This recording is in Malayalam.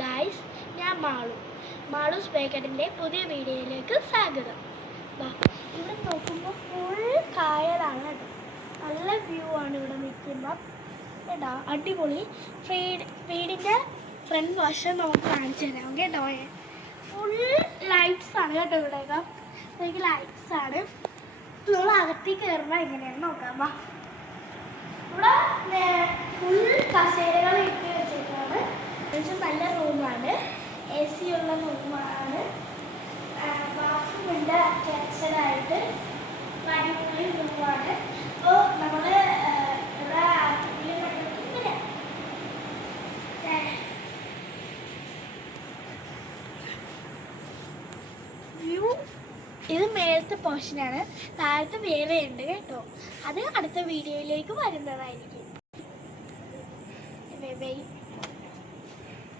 ഗായ്സ്, ഞാൻ മാളൂസ് ബേക്കറിൻ്റെ പുതിയ വീഡിയോയിലേക്ക് സ്വാഗതം. ഇവിടെ നോക്കുമ്പോൾ ഫുൾ കായലാണ് കേട്ടോ. നല്ല വ്യൂ ആണ് ഇവിടെ നിൽക്കുമ്പോൾ കേട്ടോ, അടിപൊളി. വീടിൻ്റെ ഫ്രണ്ട് വശം നമുക്ക് കാണിച്ചു തരാം കേട്ടോ. ഫുൾ ലൈറ്റ്സ് ആണ് കേട്ടോ. ഇവിടെയൊക്കെ ലൈറ്റ്സ് ആണ്. നമ്മൾ അകത്തേക്ക് കയറുമ്പോൾ എങ്ങനെയാണ് നോക്കാം. ഇവിടെ ഫുൾ കസേരകൾ ഇട്ട് വെച്ചിട്ടാണ്. നല്ല റൂമാണ്, AC ഉള്ള റൂമാണ്. ബാത്റൂമിൻ്റെ അറ്റാച്ച്ഡായിട്ട് അടിപൊളി റൂമാണ്. അപ്പോൾ നമ്മൾ ഇവിടെ വ്യൂ ഇത് മേലത്തെ പോർഷനാണ്. താഴത്തെ വേറെ ഉണ്ട് കേട്ടോ. അത് അടുത്ത വീഡിയോയിലേക്ക് വരുന്നതായിരിക്കും.